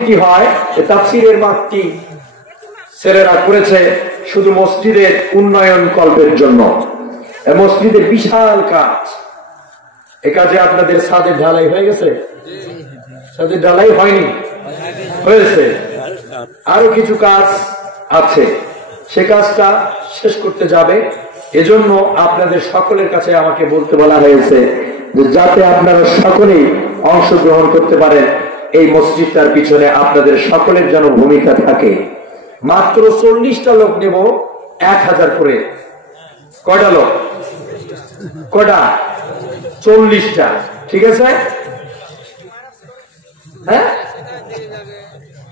কি হয় তাফসীরের মাঠটি ছেলেরা করেছে শুধু মসজিদের উন্নয়ন কল্পের জন্য। মসজিদের বিশাল কাজ, এ কাজে আপনাদের ছাদের ঢালাই হয়ে গেছে? ছাদের ঢালাই হয়নি, হয়েছে। আরো কিছু কাজ আছে, সে কাজটা শেষ করতে যাবে। এজন্য আপনাদের সকলের কাছে আমাকে বলতে বলা হয়েছে যে যাতে আপনারা সকলেই অংশগ্রহণ করতে পারেন, এই মসজিদটার পিছনে আপনাদের সকলের যেন ভূমিকা থাকে। মাত্র 40টা লোক নেব, 1000 করে। কয়টা লোক? কয়টা? 40টা, ঠিক আছে? হ্যাঁ,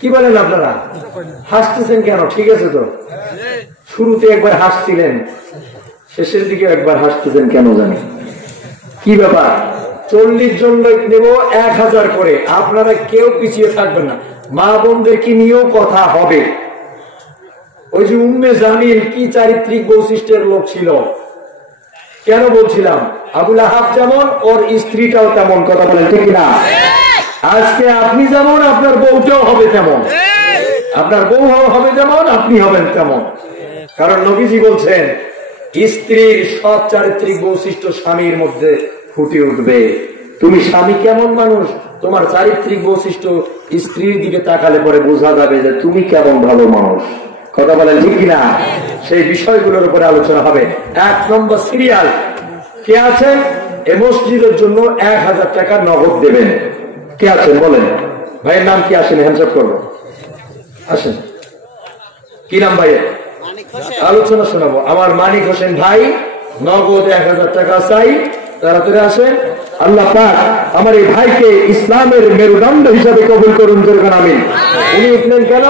কি বলেন আপনারা? হাসতেছেন কেন? ঠিক আছে তো, শুরুতে একবার হাসছিলেন, শেষের দিকে একবার হাসতেছেন কেন জানি, কি ব্যাপার? 40 জন লোক নেব, 1000 করে। আপনারা কেউ পিছিয়ে থাকবেন না, মা বোনদেরকে নিয়েও কথা হবে। ওই যে উম্মে জামিল কি চারিত্রিক বৈশিষ্ট্যের লোক ছিল, কেন বলছিলাম? আবুল আহাব যেমন, ওর স্ত্রীটাও তেমন। কথা বলেন ঠিক না? আজকে আপনি যেমন, আপনার বউটাও হবে তেমন। আপনার বউ হবে যেমন, আপনি হবেন তেমন। কারণ নবীজি বলছেন স্ত্রীর সব চারিত্রিক বৈশিষ্ট্য স্বামীর মধ্যে ফুটে উঠবে। তুমি স্বামী কেমন মানুষ, তোমার চারিত্রিক বৈশিষ্ট্য স্ত্রীর দিকে তাকালে পরে বোঝা যাবে যে তুমি কেমন ভালো মানুষ। কথা বলেন ঠিক কিনা? সেই বিষয়গুলোর উপরে আলোচনা হবে। 1 নম্বর সিরিয়াল, কে আছেন এ মসজিদের জন্য 1000 টাকা নগদ দেবেন? কে আছেন বলেন? ভাইয়ের নাম কি? আসেন, হ্যান্ডশপ করবো, আসেন। কি নাম ভাইয়ের? আলোচনা শোনাবো। আমার মানিক হোসেন ভাই, নগদ 1000 টাকা চাই, তাড়াতাড়ি আসেন। আল্লাহ পাক আমার এই ভাইকে ইসলামের মেরুদণ্ড হিসাবে কবুল করুন, দরকার আমিন। উনি উঠলেন কেন?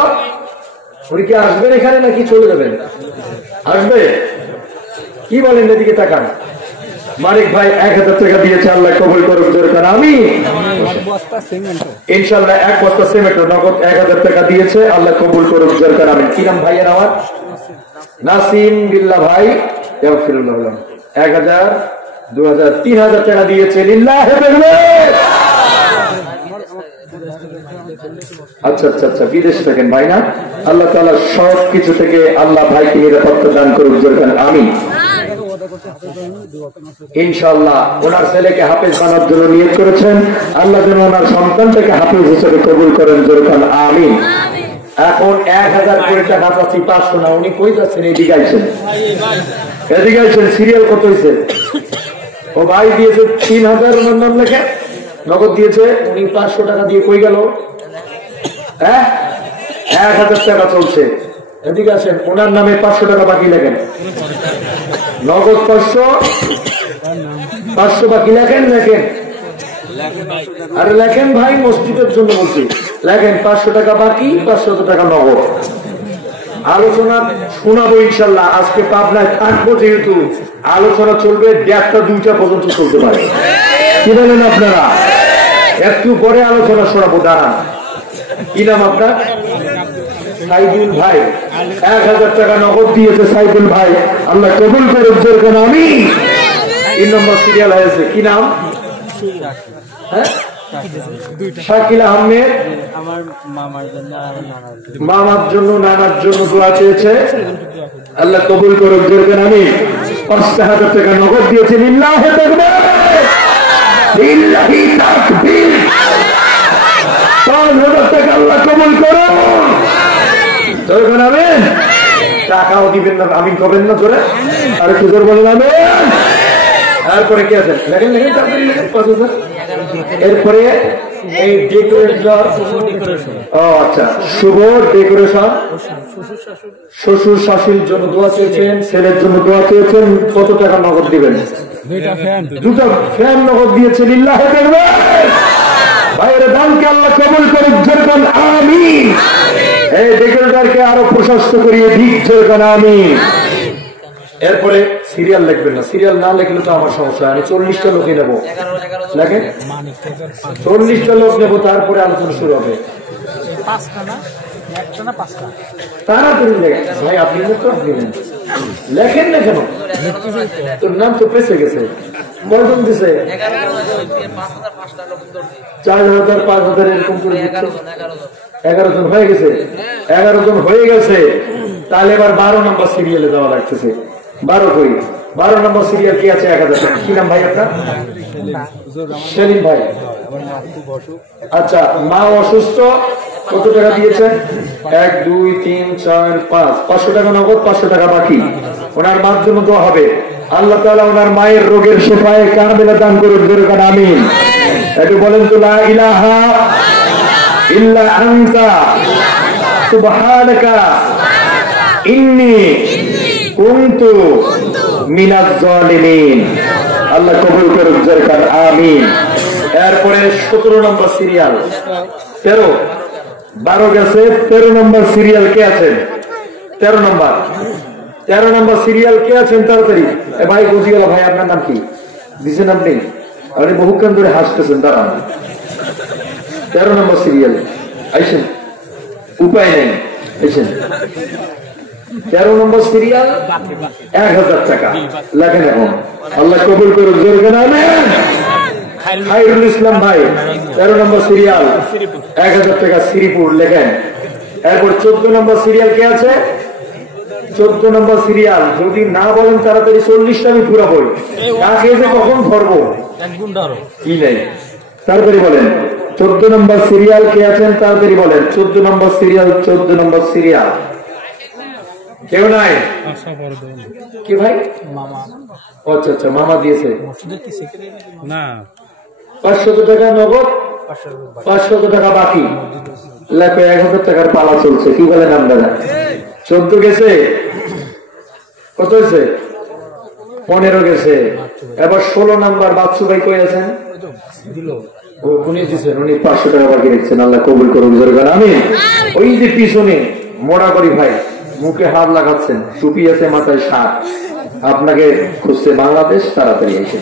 উনি কি আসবেন এখানে নাকি চলে যাবেন? আসবে, কি বলেন? এদিকে তাকান। মানিক ভাই 1000 টাকা দিয়েছে, আল্লাহ কবুল করুন, দরকার আমিন। ইনশাআল্লাহ 1 বস্তা সিমেন্ট নগদ 1000 টাকা দিয়েছে, আল্লাহ কবুল করুন, দরকার আমিন। কি নাম ভাইয়ের? আমার নাসিম বিল্লাহ ভাই, 1000, 2000, 3000 টাকা দিয়েছে, লিল্লাহি তাকবীর। আচ্ছা আচ্ছা আচ্ছা, বিদেশ থাকেন ভাই না? আল্লাহ তাআলা সব কিছু থেকে আল্লাহ ভাইকে নিরাপত্তা দান করুন, দরকার আমিন। ইনশাআল্লাহ ওনার ছেলেকে হাফেজ বানার জন্য নিয়ত করেছেন, আল্লাহ যেন ওনার সন্তানটাকে হাফেজ হিসেবে কবুল করেন, দরকার আমিন। এখন 1000 করে টাকা চাচ্ছি, 500 না। উনি কই যাচ্ছেন? এদিকে আইছেন, এদিকে আইছেন। সিরিয়াল কত হয়েছে? ও ভাই দিয়েছে 3000, ওনার নাম লেখে নগদ দিয়েছে। উনি 500 টাকা দিয়ে কই গেল? হ্যাঁ, 1000 টাকা চলছে। এদিকে আসেন, ওনার নামে 500 টাকা বাকি লেখেন, নগদ 500 বাকি লেখেন। লেখেন, আরে লেখেন ভাই, মসজিদের জন্য বলছি। লেখেন 500 টাকা বাকি, 500 টাকা নগদ। আলোচনা শোনাবো ইনশাল্লাহ। আজকে পাবনায় থাকবো, যেহেতু আলোচনা চলবে 1টা 2টা পর্যন্ত চলতে পারে। কি বলেন আপনারা? একটু পরে আলোচনা শোনাবো, দাঁড়ান। কি নাম আপনার? সাইদুল ভাই, 1000 টাকা নগদ দিয়েছে সাইদুল ভাই, আল্লাহ কবুল করুন, দরকার আমিন। 3 নম্বর সিরিয়াল হয়েছে, কি নাম? হ্যাঁ, শাকিল আহমেদ, আমার মামার জন্য নানার জন্য দোয়া চেয়েছে, আল্লাহ কবুল করুন, দরকার আমিন। 5000 টাকা নগদ দিয়েছে, লিল্লাহি তাকবীর, লিল্লাহি তাকবীর। 5000 টাকা আল্লাহ কবুল করুন, দরকার আমিন। টাকাও দিবেন না, আমিন করবেন না জোরে, আর একটু জোর বলেন আমিন। এরপরে কি আছে? লেখেন লেখেন, তাড়াতাড়ি লেখেন। 5000। এরপরে এই ডেকোরেটর, ও আচ্ছা, শুভ ডেকোরেশন, শ্বশুর শাশুড়ির জন্য দোয়া চেয়েছেন, ছেলের জন্য দোয়া চেয়েছেন। কত টাকা নগদ দিবেন? 2টা ফ্যান নগদ দিয়েছে, লিল্লাহি তাকবীর। ভাইয়ের দানকে আল্লাহ কবুল করুন, দরকার আমিন। এই ডেকোরেটরকে আরো প্রশস্ত করিয়ে দিক, দরকার আমিন। এরপরে সিরিয়াল লিখবেন না, সিরিয়াল না লিখলে তো আমার সমস্যা। আমি 40টা লোকই নেবো, লেখেন 40টা লোক নেবো, তারপরে আলোচনা শুরু হবে। তাড়াতাড়ি লেখেন ভাই, আপনি তো লেখেন না কেন? তোর নাম তো পেছে গেছে। কয়জন দিছে? 4000, 5000 এরকম করে দিচ্ছে। 11 জন হয়ে গেছে, 11 জন হয়ে গেছে। তাহলে এবার 12 নম্বর সিরিয়ালে যাওয়া লাগতেছে। 12 নম্বর সিরিয়াল কি আছে? 1000 টাকা। কি নাম ভাই আপনার? সেলিম ভাই। আচ্ছা, মা অসুস্থ, কত টাকা দিয়েছেন? 1 2 3 4 5, 500 টাকা নগদ, 500 টাকা বাকি। ওনার মার জন্য দোয়া হবে, আল্লাহ তাআলা ওনার মায়ের রোগের শিফায়ে কামিলা দান করুন। বলুন আমিন। একটু বলেন তো, লা ইলাহা ইল্লা আনতা সুবহানাকা ইন্নী কুনতু মিনাজ জালিমিন। আল্লাহ কবুল করুন। বলুন আমিন। এরপরে 17 নম্বর সিরিয়াল, 13, 12 গেছে, 13 নম্বর সিরিয়াল কে আছেন? 13 নম্বর সিরিয়াল কে আছেন? তাড়াতাড়ি ভাই, বুঝি গেল ভাই। আপনার নাম কি দিচ্ছেন আপনি? আপনি বহুক্ষণ ধরে হাসতেছেন, দাঁড়ান। 13 নম্বর সিরিয়াল আইসেন, উপায় নেই, আইসেন। 13 নম্বর সিরিয়াল 1000 টাকা লেখেন এখন। আল্লাহ কবুল করুন। খায়রুল ইসলাম ভাই, 13 নম্বর সিরিয়াল 1000 টাকা, শ্রীপুর লেখেন। এরপর 14 নম্বর সিরিয়াল কে আছে? 14 নম্বর সিরিয়াল যদি না বলেন তাড়াতাড়ি 40টা আমি পুরা বই, কাকে যে কখন ধরবো কি নেই, তাড়াতাড়ি বলেন। 14 নম্বর সিরিয়াল কে আছেন? তাড়াতাড়ি বলেন। 14 নম্বর সিরিয়াল, 14 নম্বর সিরিয়াল কেউ নাই কি ভাই? মামা। আচ্ছা আচ্ছা, মামা দিয়েছে না। 500 টাকা নগদ, 500 টাকা বাকি, লেখে 1000 টাকার পালা চলছে। কি বলেন আপনারা? 14 গেছে, কত হয়েছে? 15 গেছে। এবার 16 নাম্বার বাচ্চু ভাই কই আছেন? উনি দিচ্ছেন, উনি 500 টাকা বাকি রেখেছেন। আল্লাহ কবুল করুন। আমিন। ওই যে পিছনে মোড়া করি ভাই, মুখে হাত লাগাচ্ছেন, টুপি আছে মাথায়, শার্ট, আপনাকে খুঁজছে বাংলাদেশ, তাড়াতাড়ি এসে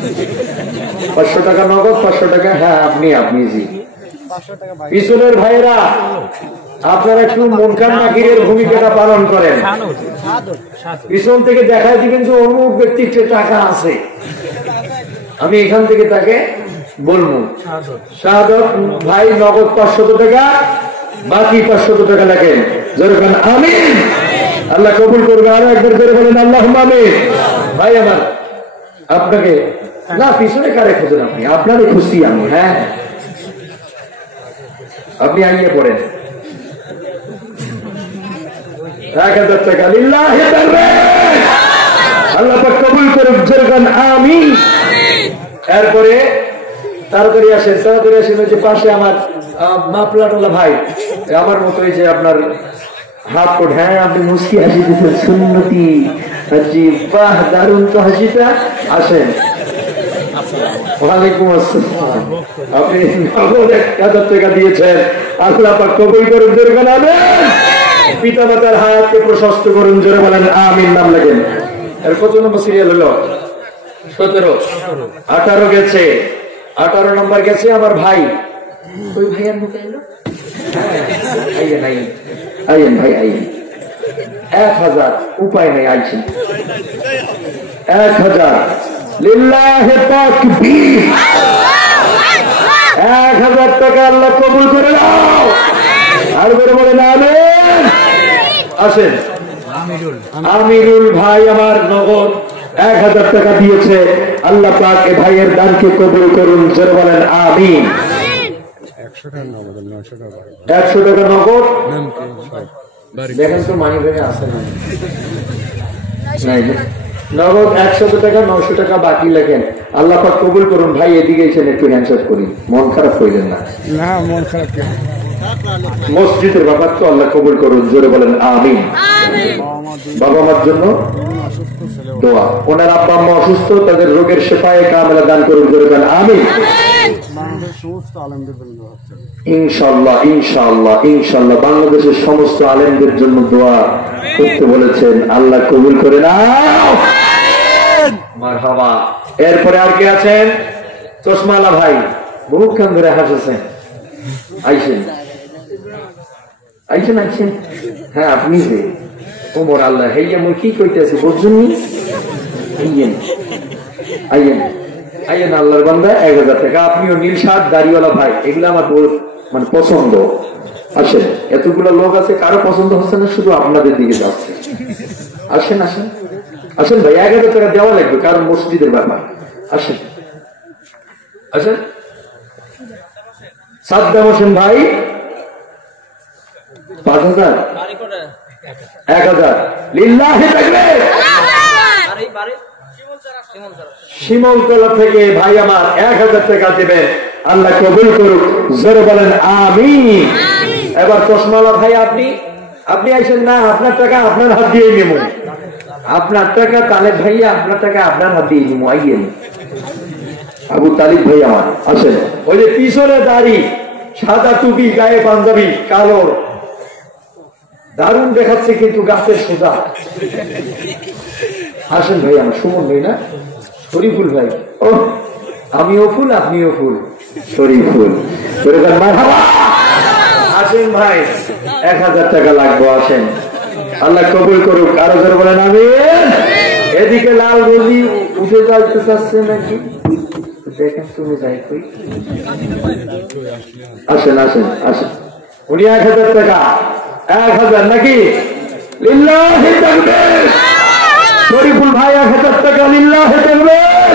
500 টাকা নগদ, 500 টাকা। হ্যাঁ, আপনি জি। পিছনের ভাইরা আপনারা একটু মন খান নাকিরের ভূমিকাটা পালন করেন। পিছন থেকে দেখায় দিবেন যে অমুক ব্যক্তির টাকা আছে, আমি এখান থেকে তাকে বলবো। শাহাদত ভাই নগদ 500 টাকা, বাকি 500 টাকা লেখেন। যেরকম আমিন। আল্লাহ কবুল করবে। আরো একবার করে বলেন আল্লাহুম্মা আমিন। ভাই আমার আপনাকে না, পিছনে কারে খুঁজেন আপনি? আপনারই খুশি আমি। হ্যাঁ, আপনি আইয়ে পড়েন। 1000 টাকা লিল্লাহি তাআলা। আল্লাহ পাক কবুল করুন। যেরকম আমিন। এরপরে তাড়াতাড়ি আসেন, তাড়াতাড়ি আসেন। ওই যে পাশে আমার মাপলাটোলা ভাই, আমার মতো এই যে আপনার হাত কোট। হ্যাঁ, আপনি মুস্কি হাসি দিচ্ছেন, সুন্নতি হাসি, বাহ, দারুণ তো হাসিটা। আসেন। ওয়ালাইকুম আসসালাম। আপনি 1000 টাকা দিয়েছেন। আল্লাহ পাক কবুল করুন। যেরকম আমিন। পিতা মাতার হায়াতকে প্রশস্ত করুন। জোরে বলেন আমিন। নাম লেখেন। এর কত নম্বর সিরিয়াল হলো? 17, 18 গেছে, 18 নম্বর গেছে আমার ভাই। ওই ভাইয়ের মুখে এলো, আইয়েন ভাই, আইয়েন। 1000, উপায় নেই, আইছেন। 1000 লিল্লাহি তাকবীর। 1000 টাকা আল্লাহ কবুল করে নাও। আর বলে বলেন আমিন। আসেন। আমিরুল ভাই আমার নগদ 1000 টাকা দিয়েছে। আল্লাহ পাক এ ভাইয়ের দানকে কবুল করুন। জোরে বলেন আমিন। 100 টাকা নগদ। দেখেন তো মানি ব্যাগে আছে না? নগদ 100 টাকা, 900 টাকা বাকি লেখেন। আল্লাহ পাক কবুল করুন। ভাই এদিকে এসেন, একটু হ্যান্ডশেক করি। মন খারাপ হইলেন না? না, মন খারাপ কেন? মসজিদের ব্যাপার তো, আল্লাহ কবুল করুন। জোরে বলেন আমিন। বাবা মার জন্য দোয়া। ওনার আব্বা আম্মা অসুস্থ, তাদের রোগের শেফায়ে কামিলা দান করুন। জোরে বলেন আমিন। ইনশাআল্লাহ, ইনশাআল্লাহ, ইনশাআল্লাহ বাংলাদেশের সমস্ত আলেমদের জন্য দোয়া করতে বলেছেন। আল্লাহ কবুল করে নাও। মারহাবা। এরপরে আর কে আছেন? চশমালা ভাই, বহুক্ষণ ধরে হাসছেন। আইছেন, আইছেন, আইছেন। হ্যাঁ, আপনি যে ওমর। আল্লাহ হেইয়া মই কি কইতেছি বুঝুন? আইয়েন, আইয়েন, আইয়েন। আল্লাহর বান্দা 1000 টাকা। আপনিও নীল শার্ট দাড়িওয়ালা ভাই, এগুলো আমার মানে পছন্দ। আসেন, এতগুলো লোক আছে, কারো পছন্দ হচ্ছে না, শুধু আপনাদের দিকে যাচ্ছে। আসেন আসেন আসেন ভাই, 1000 টাকা দেওয়া লাগবে, কারণ মসজিদের ব্যাপার। আসেন আসেন। সাদ্দাম হোসেন ভাই 5000, 1000 লিল্লাহি তাকবীর। শিমলতলা থেকে ভাই আমার 1000 টাকা দেবেন, আল্লাহ কবুল করুক, জোরে বলেন আমিন। এবার চশমালা ভাই আপনি আইসেন না, আপনার টাকা আপনার হাত দিয়ে নেব, আপনার টাকা তালেব ভাইয়া, আপনার টাকা আপনার হাত দিয়ে নেব। আইয়েন আবু তালিব ভাই আমার, আসেন। ওই যে পিছনে দাড়ি, সাদা টুপি, গায়ে পাঞ্জাবি কালো, দারুণ দেখাচ্ছে কিন্তু গাছের সোজা। আসেন ভাই আমার, সুমন ভাই না, শরীফুল ভাই। ও আমিও ফুল, আপনিও ফুল, শরীফুল। আসেন ভাই, 1000 টাকা লাগবে, আসেন, আল্লাহ কবুল করুক, আরো জোরে বলেন আমিন। এদিকে লাল গলি উঠে যাইতে চাচ্ছে নাকি, দেখেন তুমি যাই কই। আসেন আসেন আসেন, উনি 1000 টাকা, 1000 নাকি, লিল্লাহি তাকবীর। শরীফুল ভাই 1000 টাকা, লিল্লাহি তাকবীর।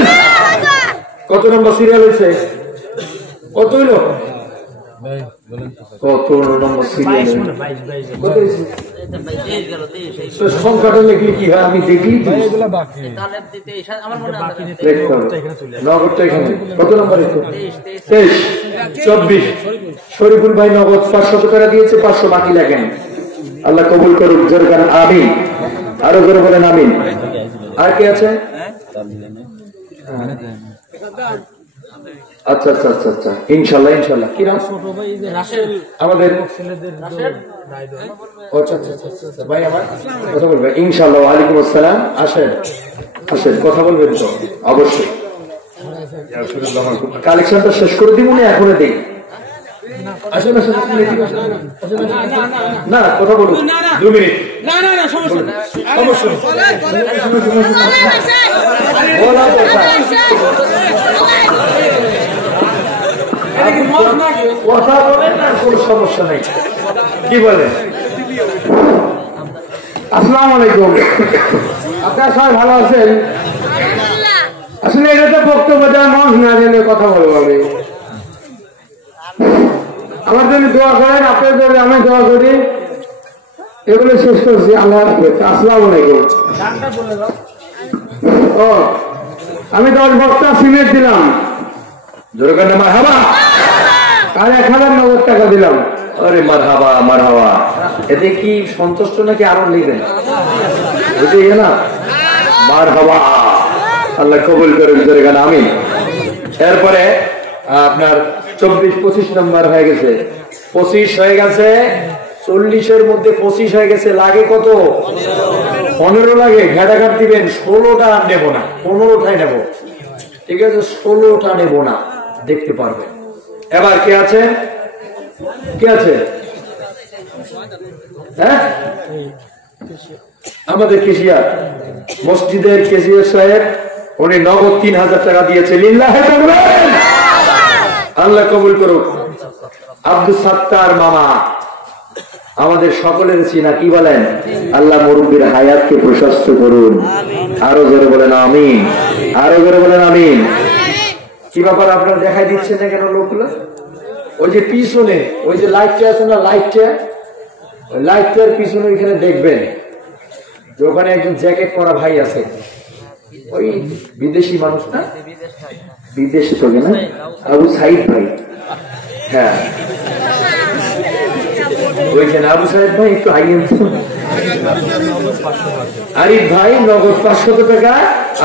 কত নম্বর সিরিয়াল হয়েছে, কত হইল, কত নম্বর সিরিয়াল, কত হয়েছে সংখ্যাটা লিখলি কি হয়, আমি দেখলি নগদটা এখানে কত নম্বর, 23, 24। শরীফুল ভাই নগদ 500 টাকা দিয়েছে, 500 বাকি লাগেন, আল্লাহ কবুল করুক, জোরে বলেন আমিন, আরো জোরে বলেন আমিন। আর কে আছে, আচ্ছা আচ্ছা আচ্ছা আচ্ছা, ইনশাল্লাহ ইনশাল্লাহ। কি নাম আমাদের, ভাই আমার কথা বলবে ইনশাল্লাহ। ওয়ালাইকুম আসসালাম। আসেন আসেন, কথা বলবেন তো অবশ্যই। কালেকশনটা শেষ করে দিব না, এখনো দিই। আসেন আসেন, না কথা বলুন 2 মিনিট, অবশ্যই কথা বলেন না, কোন সমস্যা নেই। কি বলেন, আসসালামু আলাইকুম, আপনারা সবাই ভালো আছেন? আসলে এটা তো বক্তব্য দেওয়ার মানুষ না জেনে কথা বলবো আমি। আমার জন্য দোয়া করেন, আপনার জন্য আমি দোয়া করি। এগুলো শেষ করছি, আল্লাহ হাফেজ, আসসালামু আলাইকুম। ও আমি 10 বস্তা সিমেন্ট দিলাম, জোরে করে মারহাবা, আর 1000 টাকা দিলাম। আরে মারহাবা মারহাবা, এতে কি সন্তুষ্ট নাকি আরো নেবেন, বুঝে না? মারহাবা, আল্লাহ কবুল করে, জোরে গান আমিন। এরপরে আপনার 24-25 নম্বর হয়ে গেছে, 25 হয়ে গেছে, 40-এর মধ্যে 25 হয়ে গেছে, লাগে কত, 15 লাগে। ঘাটাঘাট দিবেন, 16টা নেব না, 15টাই নেব, ঠিক আছে? 16টা নেব না, দেখতে পারবেন। এবার কে আছে, কে আছে, হ্যাঁ আমাদের কেশিয়ার, মসজিদের কেশিয়ার সাহেব, উনি নগদ 3000 টাকা দিয়েছে, লিল্লাহি তাকবীর, আল্লাহ কবুল করুক। আব্দুল সাত্তার মামা আমাদের সকলের চিনা, কি বলেন? আল্লাহ মুরব্বীর হায়াতকে প্রশস্ত করুন, আরো জোরে বলেন আমিন, আরো জোরে বলেন আমিন। কি ব্যাপার, আপনারা দেখাই দিচ্ছেন না কেন লোকগুলো? ওই যে পিছনে ওই যে লাইটটা আছে না, লাইটটার পিছনে ওইখানে দেখবেন যে ওখানে একজন জ্যাকেট পরা ভাই আছে, ওই বিদেশি মানুষ না, বিদেশি থেকে না, আবু সাইদ ভাই, হ্যাঁ ওইখানে আবু সাইদ ভাই, একটু আইয়েন। আরিফ ভাই নগদ 500 টাকা,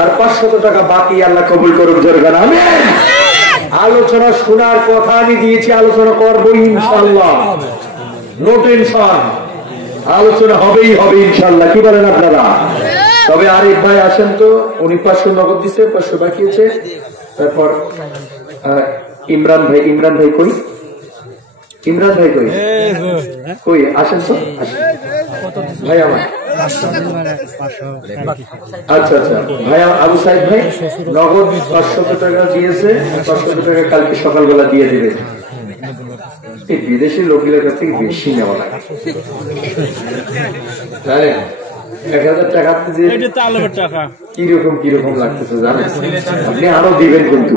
আর 500 টাকা বাকি, আল্লাহ কবুল করুক, জোরে গান আমিন। আলোচনা শোনার কথা আমি দিয়েছি, আলোচনা করবো ইনশাআল্লাহ, নো টেনশন, আলোচনা হবেই হবে ইনশাআল্লাহ। কি বলেন আপনারা? তবে আরিফ ভাই আসেন তো, উনি 500 নগদ দিচ্ছে, 500 বাকি আছে। তারপর ইমরান ভাই, ইমরান ভাই কই, ইমরান ভাই কই, কই আসেন তো, ভাই আমার, আচ্ছা আচ্ছা ভাই আবু সাইদ ভাই নগদ 500 টাকা দিয়েছে, 500 টাকা কালকে সকালবেলা দিয়ে দিবে। এই বিদেশি লোকগুলোর কাছ থেকে বেশি নেওয়া লাগে, জানেন? 1000 টাকা কিরকম কিরকম লাগতেছে জানেন? আপনি আরো দিবেন কিন্তু,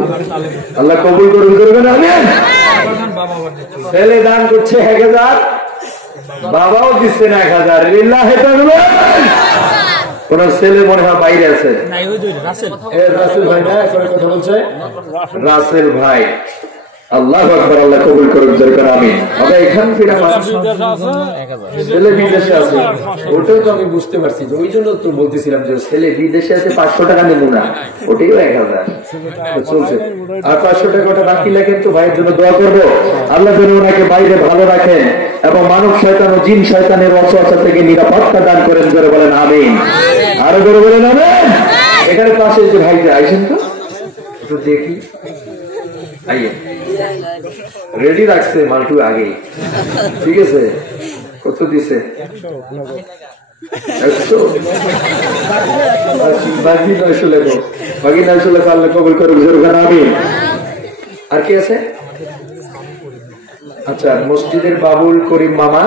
আল্লাহ কবুল করুন, করবেন আমিন। ছেলে দান করছে 1000, বাবাও দিচ্ছে না 1000। লিল্লাহি তাকবীর। কোন ছেলে মনে হয় বাইরে আছে, রাসেল ভাই না কথা বলছে, রাসেল ভাই। আল্লাহু আকবার, আল্লাহ কবুল করুন, দরকার আমিন। হবে এখান ফিরে ছেলে বিদেশে আছে, ওটাও তো আমি বুঝতে পারছি, ওই জন্য তো বলতেছিলাম যে ছেলে বিদেশে আছে 500 টাকা নেব না, ওটাই 1000 চলছে। আর 500 টাকাটা বাকি লাগেন তো ভাইয়ের জন্য দোয়া করবো, আল্লাহ যেন ওনাকে বাইরে ভালো রাখেন এবং মানব শয়তান ও জিন শয়তানের ওয়াসওয়াসা থেকে নিরাপত্তা দান করেন, জোরে বলেন আমিন। আরো জোরে বলেন আমিন। এখানে পাশে যে ভাইটা আইসেন তো একটু দেখি, আইয়ে রেডি রাখছে মালটু আগে, ঠিক আছে? কত দিছে? 100 বাকি 900 লেখো, বাকি 900 লেখো, আল্লাহ কবুল করুন, জোরে বলেন আমিন। আর কি আছে? আচ্ছা, মসজিদের বাবুল করিম মামা,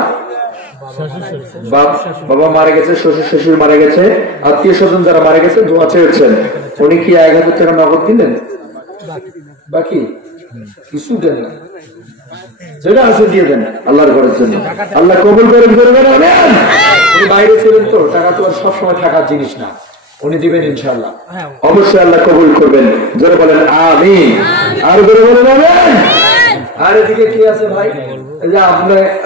বাবা মারা গেছে, শ্বশুর শ্বশুর মারা গেছে, আত্মীয় স্বজন যারা মারা গেছে দোয়া চেয়েছেন, উনি কি 1000 টাকা নগদ দিলেন? বাকি কিছু দেন না, যেটা আছে দিয়ে দেন আল্লাহর ঘরের জন্য, আল্লাহ কবুল করেন, করবেন আমিন। উনি বাইরে ছিলেন তো, টাকা তো আর সবসময় থাকার জিনিস না, উনি দিবেন ইনশাআল্লাহ, অবশ্যই আল্লাহ কবুল করবেন, জোরে বলেন আমিন। আর জোরে বলেন আমিন। আর এদিকে কি আছে ভাই? এই যে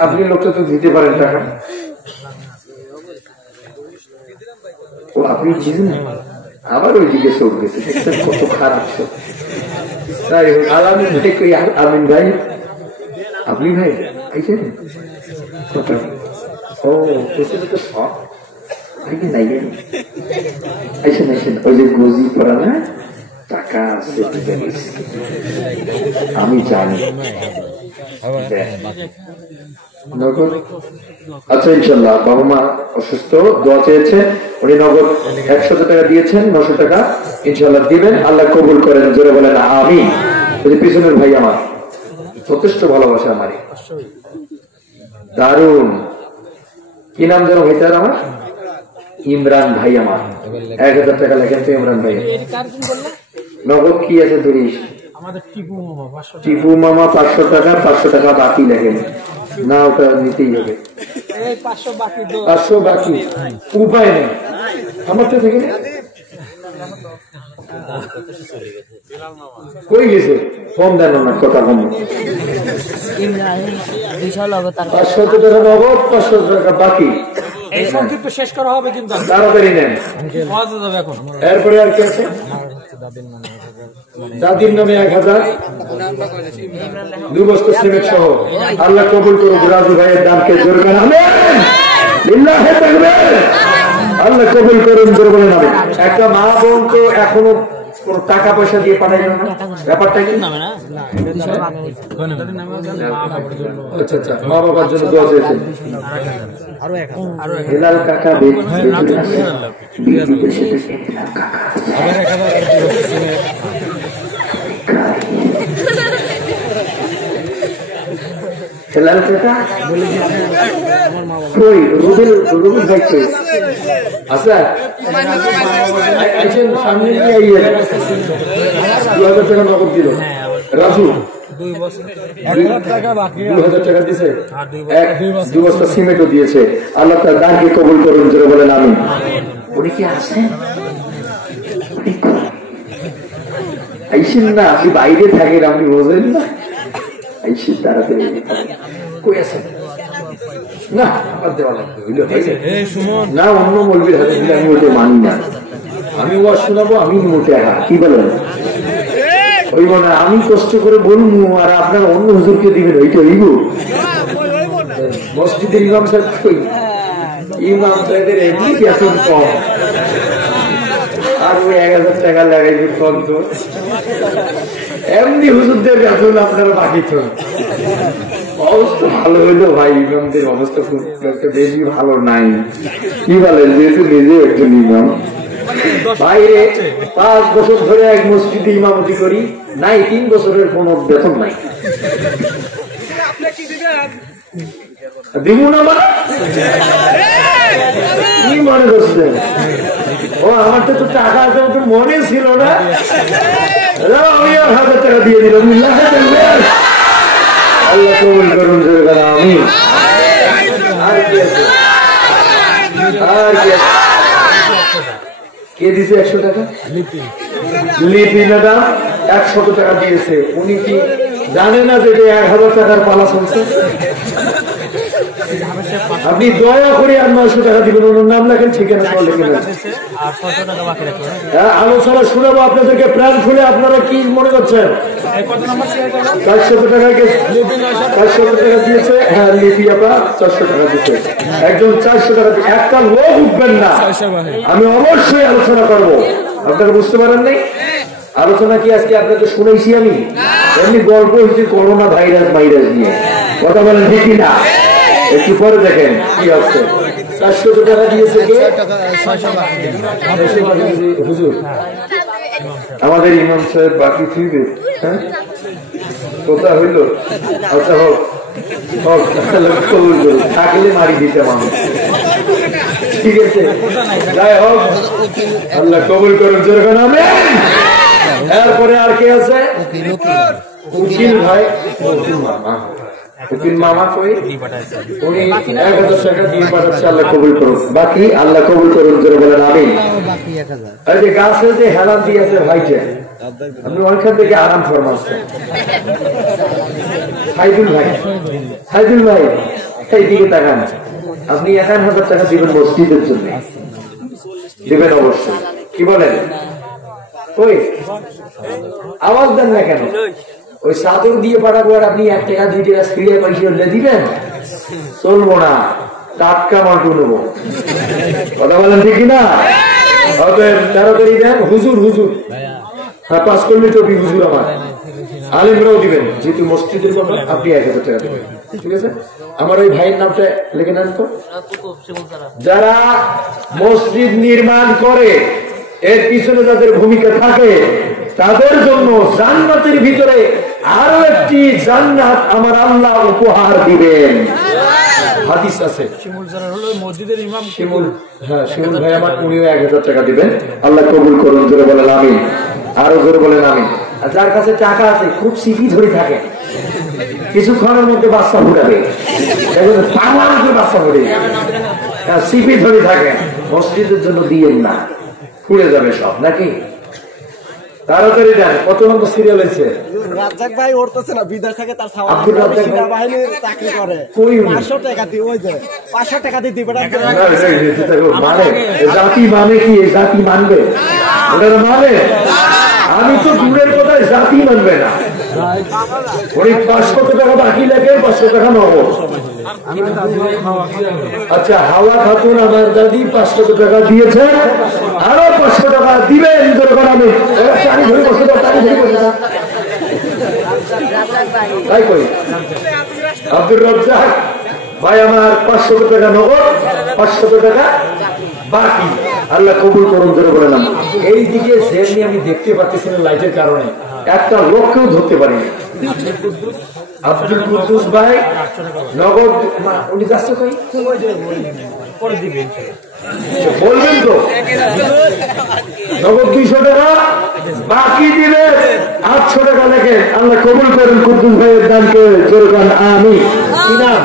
আপনি লোকটা তো দিতে পারেন টাকা, ও আপনি দিলেন, আবার ওইদিকে চোখ গেছে, কত খারাপ চোখ। তাই আলামিন ভাই কই? আমিন ভাই, আপনি ভাই আইছেন? ও তো সব নাই আইসেন আইসেন, ওই যে গজি পড়া না, টাকা আছে আমি জানি। নগদ আচ্ছা, ইনশাল্লাহ বাবা মা অসুস্থ, দোয়া চেয়েছে, উনি নগদ 100 টাকা দিয়েছেন, 900 টাকা ইনশাল্লাহ দিবেন, আল্লাহ কবুল করেন, জোরে বলেন আমিন। পিছনের ভাই আমার যথেষ্ট ভালোবাসা আমারই, দারুন। কি নাম যেন ভাইটার? আমার ইমরান ভাই, আমার 1000 টাকা লেখেন তো ইমরান ভাই। নগদ কি আছে? ধরিস টিপু মামা 500 টাকা, 500 টাকা বাকি লেখেন না, ওটা নিতেই হবে। 500 বাকি, উপায় নেই আমার তো থেকে। কই গেছে? ফোন দেন না, কথা কম। 500 টাকা নগদ, 500 টাকা বাকি। এই সংক্ষিপ্ত শেষ করা হবে কিন্তু তাড়াতাড়ি নেন। এরপরে আর কি আছে? দাদির নামে 1000, 2 বস্তা সিমেন্ট সহ, আল্লাহ কবুল করুন, রাজু ভাইয়ের দামকে জোরে বলেন আমিন। লিল্লাহি তাকবীর। আল্লাহ কবুল করুন, জোরে বলেন আমিন। একটা মা বোন তো এখনো কোন টাকা পয়সা দিয়ে পাঠাইল না, ব্যাপারটা কি? আচ্ছা আচ্ছা, মা বাবার জন্য দোয়া চেয়েছেন। হেলাল কাকা হেলাল কাকা কই? রুবেল ভাই কই? আচ্ছা সামনে নিয়ে আইয়ে 2000 টাকা নগদ দিল রাজু, 2000 টাকা দিয়েছে, 2 বস্তা সিমেন্টও দিয়েছে, আল্লাহ তার দানকে কবুল করুন, জোরে বলেন আমিন। উনি কি আসেন? আইসেন না, আপনি বাইরে থাকেন, আপনি বোঝেন না। আইসেন তাড়াতাড়ি। কই আছেন? না দেওয়া লাগবে না, অন্য মৌলবীর হাতে দিলে আমি ওটা মানি না, আমি ওয়াজ শোনাবো, আমি মোটে কি বলেন হইব না, আমি কষ্ট করে বলবো আর আপনার অন্য হুজুরকে দিবেন, ওইটা হইব? মসজিদের ইমাম সাহেব কই? ইমাম সাহেবের এমনি বেতন কম, আর ওই 1000 টাকা লাগাইবে কম তো, এমনি হুজুরদের বেতন আপনারা বাকি তো। অবস্থা ভালো হইলো ভাই, ইমামদের অবস্থা খুব একটা বেশি ভালো নাই, কি বলেন? যেহেতু নিজে একজন ইমাম, বাইরে 5 বছর ধরে এক মসজিদে ইমামতি করি, নাই 3 বছরের কোন বেতন নাই। দিব না মানে কি মনে করছেন? ও আমার তো টাকা আছে, তো মনে ছিল না। আমি 1000 টাকা দিয়ে দিলাম। আল্লাহ কবুল করুন। আমি আর কি আছে? আর কি আছে? কে দিছে 100 টাকা? লিপি ম্যাডাম 100 টাকা দিয়েছে। উনি কি জানে না যে 1000 টাকার পালা চলছে? আপনি দয়া করে আর 900 টাকা দিবেন। ওনার নাম লেখেন, ঠিকানা সহ লিখে নেন। আলোচনা শুনাবো আপনাদেরকে প্রাণ খুলে। আপনারা কি মনে করছেন? 400 টাকা 400 টাকা দিয়েছে। হ্যাঁ, লিপি আপা 400 টাকা দিচ্ছে। একজন 400 টাকা দিয়ে একটা লোক উঠবেন না। আমি অবশ্যই আলোচনা করব। আপনারা বুঝতে পারেন নাই? আলোচনা কি আজকে আপনাকে শুনেছি আমি? এমনি গল্প হচ্ছে করোনা ভাইরাস নিয়ে। কথা বলেন ঠিক না? একটু পরে দেখেন কি আছে। 400 টাকা দিয়েছে কে? হুজুর আমাদের ইমাম সাহেব বাকি থিবে। হ্যাঁ, কোথা হইল? আচ্ছা হোক হোক, থাকলে মারি দিতে মানুষ। ঠিক আছে, যাই হোক, আল্লাহ কবুল করুন। যেরকম আমি এরপরে আর কে আছে? উকিল ভাই, উকিল মামা কই? উনি 1000 টাকা দিয়ে পাঠাচ্ছে। আল্লাহ কবুল করুন। বাকি আল্লাহ কবুল করুন। জোরে বলেন আমিন। এই যে গাছে যে হেলান দিয়েছে ভাইকে, আপনি ওইখান থেকে আরাম ফরমাচ্ছেন। সাইদুল ভাই, সাইদুল ভাই এই দিকে তাকান। আপনি 51,000 টাকা দিবেন মসজিদের জন্য, দিবেন অবশ্যই। কি বলেন? কই আওয়াজ দেন না কেন? ওই চাদর দিয়ে পাঠাবো আর আপনি 1 টাকা 2 টাকা ফিরিয়ে পয়সা দিবেন? চলবো না, টাটকা মাটু নেবো। কথা বলেন ঠিক না? তাড়াতাড়ি দেন। হুজুর হুজুর, হ্যাঁ 5 কর্মী টপি হুজুর আমার আলিমরাও দিবেন। যেহেতু মসজিদের কথা, আপনি 1000 টাকা দেবেন। ঠিক আছে? আমার ওই ভাইয়ের নামটা লিখে নেন তো। যারা মসজিদ নির্মাণ করে, এর পিছনে যাদের ভূমিকা থাকে, তাদের জন্য জান্নাতের ভিতরে আরো একটি জান্নাত আমার আল্লাহ উপহার দিবেন। হাদিস আছে। মসজিদের ইমাম শিমুল, হ্যাঁ শিমুল ভাই আমার, উনিও 1000 টাকা দিবেন। আল্লাহ কবুল করুন। জোরে বলেন আমিন। আরো জোরে বলেন আমিন। আর যার কাছে টাকা আছে, খুব সিপি ধরে থাকে, কিছুক্ষণের মধ্যে বাচ্চা ফুটাবে, বাচ্চা ফুটে সিপি ধরে থাকে, মসজিদের জন্য দিয়েন না, ফুড়ে যাবে সব নাকি। তাড়াতাড়ি দেন। কত নম্বর সিরিয়াল হয়েছে? রাজ্জাক ভাই উঠতেছে না, বিদেশ থেকে তার আব্দুল রাজ্জাক ভাই বাহিনী চাকরি করে। কই 500 টাকা দিয়ে, ওই যে 500 টাকা দিয়ে দিবে। মানে জাতি মানে কি? জাতি মানবে? ওটা মানে আমি তো দূরের কথায় জাতি মানবে না। ওই 500 টাকা বাকি লাগে, 500 টাকা নগদ। আচ্ছা, হাওয়া খাতুন আমার দাদি 500 টাকা দিয়েছে, আরো 500 টাকা দিবেন। আমি তাই করি। আব্দুর রাজ্জাক ভাই আমার 500 টাকা নগদ, 500 টাকা বাকি। আল্লাহ কবুল করুন। ধরে বলে না, এই দিকে যেমনি আমি দেখতে পাচ্ছি না লাইটের কারণে, একটা লোককেও ধরতে পারিনি। আব্দুল কুদ্দুস ভাই নগদ, উনি যাচ্ছে কই? বলবেন তো? নগদ 200 টাকা বাকি দিলে 800 টাকা লেখেন। আল্লাহ কবুল করেন কুদ্দুস ভাইয়ের দানকে। জোরগান আমি। কি নাম?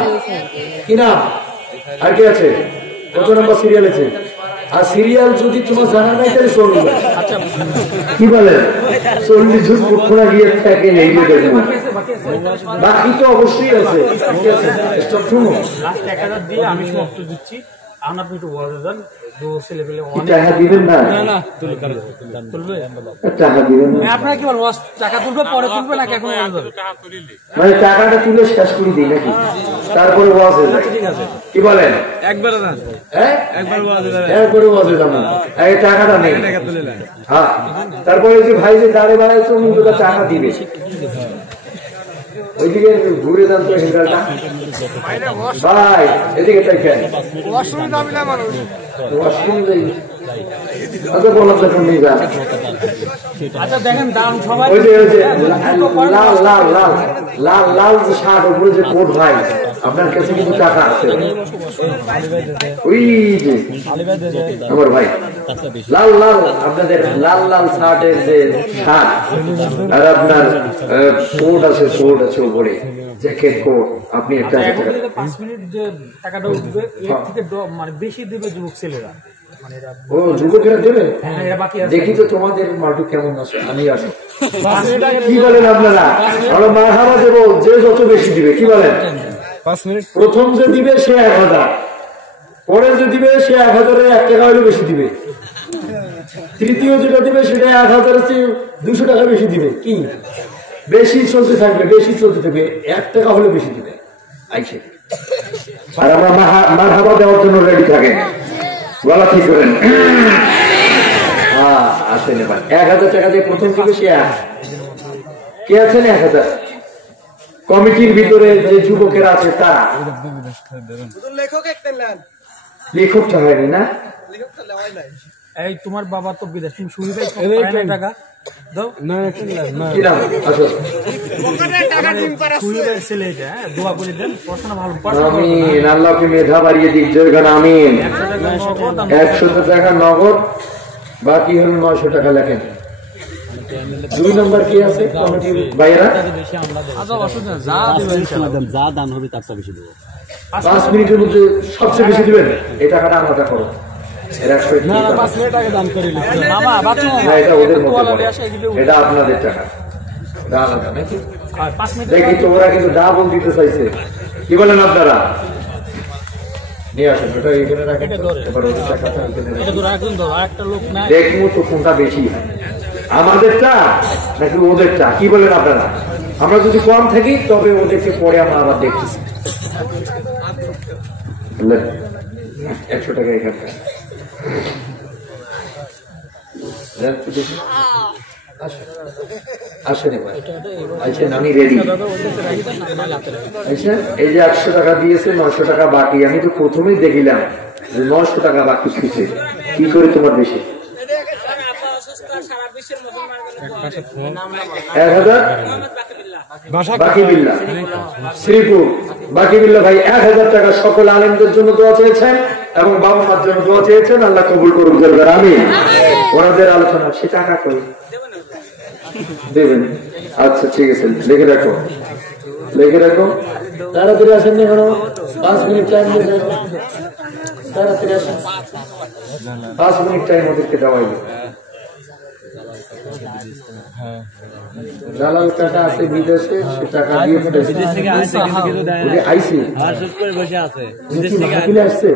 কি নাম? আর কি আছে? কত নম্বর সিরিয়াল আছে? আর সিরিয়াল যদি তোমার জানা নাই তাহলে চলবে। কি বলেন? 40 ঝুট পুকুরা গিয়ে থাকে, এইগুলো দেখবো। বাকি তো অবশ্যই আছে। শুনো, আমি সমাপ্ত দিচ্ছি। আপনি একটু ওয়াজ দেন। টাকা দিবেন না? টাকা দিবেন না? আপনারা কি বলবো? টাকা তুলবে, পরে তুলবে নাকি এখন? মানে টাকাটা তুলে শেষ করে দিই নাকি, তারপরে ওয়াজ হয়ে যায়? কি বলেন? একবারে না, হ্যাঁ একবারে ওয়াজ হয়ে যাবো। এই টাকাটা নেই। হ্যাঁ, তারপরে যে ভাই যে দাঁড়ে বাড়াইছে, উনি তো টাকা দিবে। ওইদিকে ঘুরে যান তো হেন্ডালটা। ভাই এদিকে দেখেন, ওয়াশরুম যাই। আচ্ছা বলো দেখুন, নিয়ে যান। আচ্ছা দেখেন দাম সবাই। ওই যে লাল লাল লাল লাল লাল যে শার্ট, উপরে যে কোট ভাই, আপনার কাছে কিন্তু টাকা আছে। ওই যে আমার ভাই লাল লাল আপনাদের লাল লাল শার্টের যে শার্ট আর আপনার কোট আছে উপরে জ্যাকেট কোট, আপনি একটা 5 মিনিট যে টাকাটা উঠবে এর থেকে মানে বেশি দেবে যুবক ছেলেরা। ও যুবকেরা দেবে? দেখি তো তোমাদের মাটু কেমন আছে। আমি আসো, কি বলেন আপনারা? আমরা মারহাবা দেবো যে যত বেশি দিবে। কি বলেন? 5 মিনিট প্রথম যে দিবে সে 1000, পরে যে দিবে সে 1000-এর 1 টাকা হলে বেশি দিবে, তৃতীয় যেটা দিবে সেটা 1000-এর চেয়ে 200 টাকা বেশি দিবে। কি বেশি চলতে থাকবে, বেশি চলতে থাকবে, 1 টাকা হলে বেশি দিবে। আইছে আর আমরা মারহাবা দেওয়ার জন্য রেডি থাকেন। গলা ঠিক করেন। আসেন এবার 1000 টাকা দিয়ে প্রথম দিবে সে কে আছেন? 1000 কমিটির ভিতরে যে যুবকেরা আছে তারা। লেখকটা হয়নি না? এই তোমার বাবা তো বিদেশ, তুমি শুরু টাকা দাও না কি নাম? আসো ছেলে এটা দোয়া করে দেন, পড়াশোনা ভালো। আমিন, আল্লাহকে মেধা বাড়িয়ে দিক। জয়গান আমিন। 100 টাকা নগদ, বাকি হল 900 টাকা লেখেন। 2 নম্বর কি আছে কমিটির ভাইয়েরা? যা দান হবে তার বেশি দেবো। 5 মিনিটের মধ্যে সবচেয়ে বেশি দিবেন। এই টাকাটা আলাদা করো। এটা ওদের মধ্যে, এটা আপনাদের টাকা, আলাদা নাকি? দেখি তো ওরা কিন্তু ডাবল দিতে চাইছে। কি বলেন আপনারা? নিয়ে আসেন ওটা এখানে রাখেন। এবার ওদের টাকাটা দেখবো তো কোনটা বেশি, আমাদেরটা নাকি ওদেরটা। কি বলেন আপনারা? আমরা যদি কম থাকি তবে ওদেরকে পরে আমরা আবার দেখতেছি। 100 টাকা এখানটা আসেন এবার। আচ্ছা আমি রেডি। আচ্ছা এই যে 100 টাকা দিয়েছে, 900 টাকা বাকি। আমি তো প্রথমেই দেখিলাম 900 টাকা বাকি ছিল। কি করে তোমার বেশি? 1000 বাকি বিল্লাহ শ্রীপুর বাকি বিল্লাহ ভাই 1000 টাকা সকল আলেমদের জন্য দোয়া চেয়েছেন এবং বাবা মার জন্য দোয়া চেয়েছেন। আল্লাহ কবুল করুন। আমিন। ওনাদের আলোচনা সে টাকা করে দেবেন। আচ্ছা ঠিক আছে, লিখে রাখো, লিখে রাখো। তাড়াতাড়ি আসেন না কেন? 5 মিনিট টাইম দিয়েছে, তাড়াতাড়ি আসেন। 5 মিনিট টাইম ওদেরকে দেওয়াই। জালাল টাকা আছে বিদেশে, সে টাকা দিয়ে আইসি আসছে।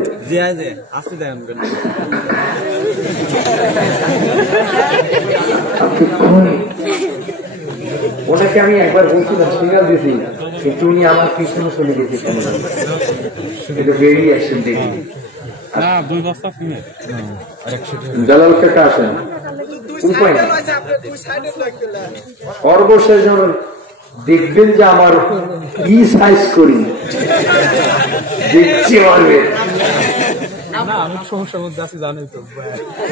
ওনাকে আমি একবার বলছিলাম, সিগন্যাল দিয়েছি, কিন্তু উনি আমার পিছনে চলে গেছে। এটা বেরিয়ে আসছেন দেখি। জালাল টাকা আসেন, উপায় না। সর্বশেষ যখন দেখবেন যে আমার কি সাইজ করি, দেখছি পারবে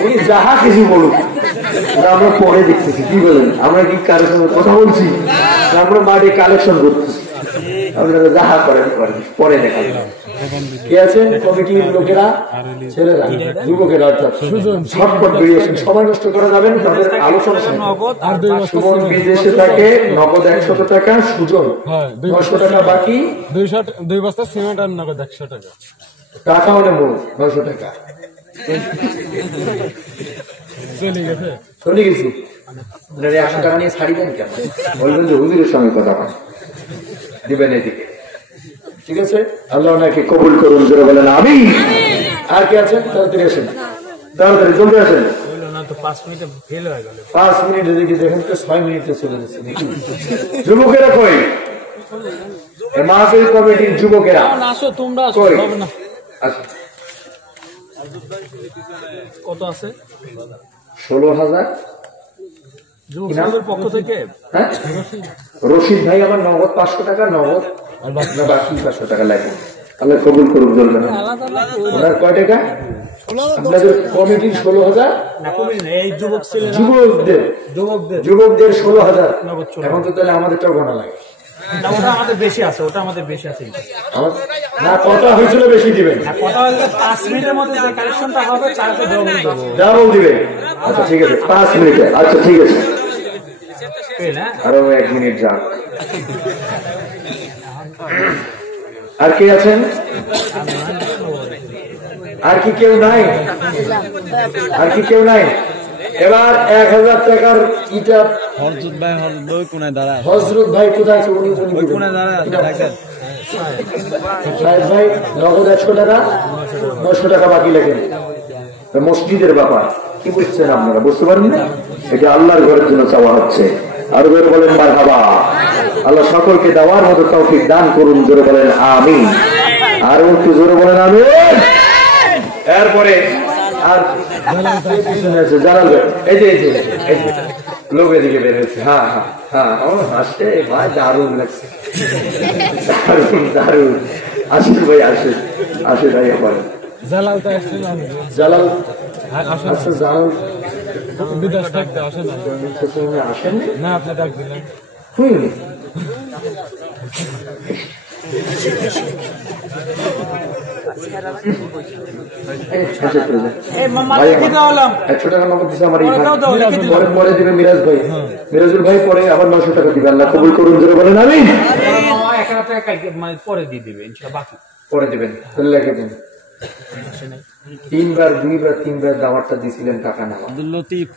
উনি যাহা কিছু বলুক, আমরা পরে দেখতেছি। কি বলেন? আমরা কি কারোর সঙ্গে কথা বলছি? আমরা মাঠে কালেকশন করতেছি। আপনারা যাহা করেন করেন, পরে দেখা যাবে। কে আছেন কমিটির লোকেরা? ছেলেরা, যুবকেরা, অর্থাৎ ঝটপট বেরিয়েছেন, সময় নষ্ট করা যাবে না। তাদের আলোচনা সুমন বিদেশে থাকে, নগদ 100 টাকা, সুজন 900 টাকা বাকি, 2 বস্তা সিমেন্ট আর নগদ 100 টাকা। টাকা মানে মোট 900 টাকা চলে গেছি। 100 টাকা নিয়ে ছাড়িবেন কেন? বলবেন যে হুজুরের সঙ্গে কথা বলেন, দিবেন এদিকে। ঠিক আছে, আল্লাহ ওনাকে কবুল করুন। জোরে বলেন আমিন। আর কে আছেন? তাড়াতাড়ি আসেন, তাড়াতাড়ি জলদি আসেন। 5 মিনিটে দেখি, দেখেন তো 6 মিনিটে চলে যাচ্ছে। যুবকেরা কই? মাহফিল কমিটির যুবকেরা কই? কত আছে? 16,000 পক্ষ থেকে। হ্যাঁ, রশিদ ভাই আমার নগদ 500 টাকা, নগদ বাকি 500 টাকা লাগে। আল্লাহ কবুল করুন। বলবেন ওনার কয় টাকা? আপনাদের কমিটির 16,000, যুবকদের 16,000। এখন তো তাহলে আমাদেরটাও গোনা লাগে। না ওটা আমাদের বেশি আছে, ওটা আমাদের বেশি আছে। না কথা হয়েছিল বেশি দিবেন, কথা হলে 5 মিনিটের মধ্যে যে কালেকশনটা হবে তারপরে ডাবল দিবে। আচ্ছা ঠিক আছে 5 মিনিটে। আচ্ছা ঠিক আছে, আরো 1 মিনিট যাক। আর কে আছেন? আর কি কেউ নাই? আর কি কেউ নাই? এবার 1000 টাকার ইটা হযরত ভাই কোনায় দাঁড়ায়। হযরত ভাই কোথায় আছে? উনি কোনায় দাঁড়ায় দেখেন। ভাই নগদ 100 টাকা, 900 টাকা বাকি লেখেন। মসজিদের ব্যাপার কি বুঝছেন আপনারা? বুঝতে পারেন না? এটা আল্লাহর ঘরের জন্য চাওয়া হচ্ছে। আর জোরে বলেন মারহাবা। আল্লাহ সকলকে দেওয়ার মতো তৌফিক দান করুন। জোরে বলেন আমিন। আর একটু জোরে বলেন আমিন। এরপরে আর জানাল এই যে লোক এদিকে বের হয়েছে। হ্যাঁ হ্যাঁ হ্যাঁ, ও হাসছে ভাই, দারুণ লাগছে, দারুণ দারুণ। আসুন ভাই, আসুন আসুন ভাই। আমার জালাল তো আসছে না, জালাল আসছে জালাল বিদেশ থাকতে আসে না। আসেন না আপনি ডাক দিলেন। পরে দিবে মিরাজ ভাই, মিরাজুল ভাই পরে আবার 900 টাকা দিবে। আল্লাহ কবুল করুন। জোরে বলেন আমিন। পরে দিয়ে দিবে ইনশাআল্লাহ, বাকি পরে দিবেন। লেখে দিন 3বার 2বার 3বার দাওয়াতটা দিছিলেন টাকা নেওয়া। লতিফ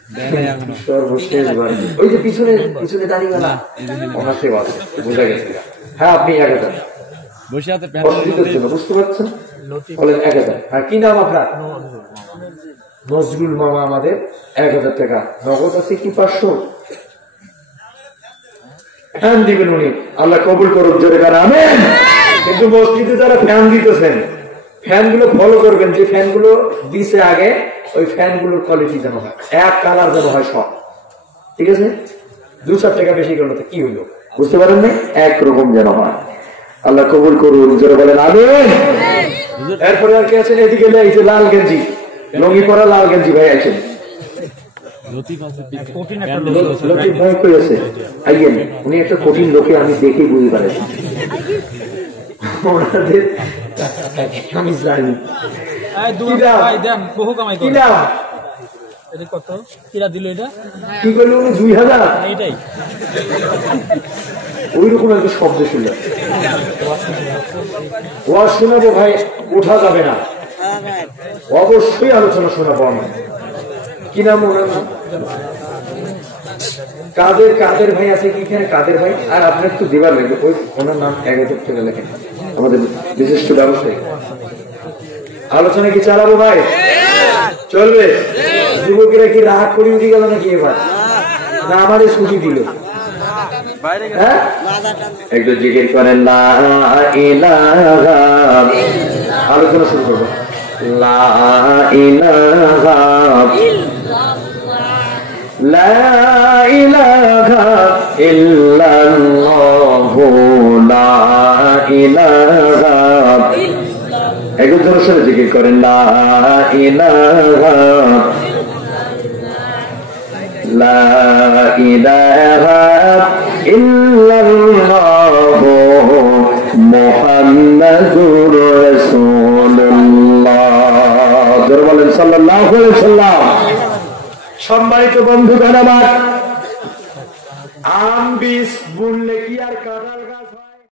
সর্বশেষ বার ওই যে পিছনে পিছনে দাঁড়িয়ে গেল ওনার সেবা বুঝা গেছে। হ্যাঁ আপনি 1000 বসে আছে বুঝতে পারছেন? বলেন 1000। হ্যাঁ কি নাম আপনার? নজরুল মামা। আমাদের 1000 টাকা নগদ আছে কি 500 ফ্যান দিবেন উনি। আল্লাহ কবুল করুন। জোরে কারা আমিন। কিন্তু মসজিদে যারা ফ্যান দিতেছেন, ফ্যান গুলো ফলো করবেন। যে ফ্যান গুলো দিছে আগে, ওই ফ্যান গুলোর কোয়ালিটি যেন হয় এক কালার, যেন হয় সব। ঠিক আছে? 2-4 টাকা বেশি করলো তো কি হইলো? বুঝতে পারেন না? একরকম যেন হয়। আল্লাহ কবুল করুন। জোরে বলেন আমিন। এরপরে আর কে আছেন? এদিকে এই যে লাল গেঞ্জি, লঙ্গি পরা লাল গেঞ্জি ভাই আছেন। লতিফ ভাই কই আছে? আইয়েন। উনি একটা কঠিন লোকে, আমি দেখে বুঝতে পারি ওনাদের আমি জানি। বহু কামাই কি নাম? এটা কত কিরা দিল? এটা কি করলো উনি? 2000। এইটাই ওই রকম একটা শব্দ শুনল। ওয়াজ শোনাবো ভাই, ওঠা যাবে না, অবশ্যই আলোচনা শোনাবো আমি। কি নাম ওনার? নাম কাদের ভাই আছে কি এখানে? কাদের ভাই। আর আপনার একটু দিবার লাগবে, ওই ওনার নাম 1000 টাকা লেখেন। আমাদের বিশিষ্ট ব্যবসায়ী। আলোচনা কি চালাবো ভাই? চলবে? যুবকেরা কি রাগ করে উঠে গেল নাকি এবার? না আমাদের ছুটি দিল? হ্যাঁ একটু জিকির করেন লা ইলাহা। আলোচনা শুরু করবো। লা ইলাহা লা ইলাহা ইল্লাল্লাহু লা ইলাহা। একটু জোরে সোরে জিকির করেন লা ইলাহা লা ইলাহা ইল্লাল্লাহু মুহাম্মাদুর রাসূলুল্লাহ। জোরে বলেন সাল্লাল্লাহু আলাইহি ওয়াসাল্লাম। সম্মানিত বন্ধুগণ আমার, আম বীজ বুনলে কি আর কাঁঠাল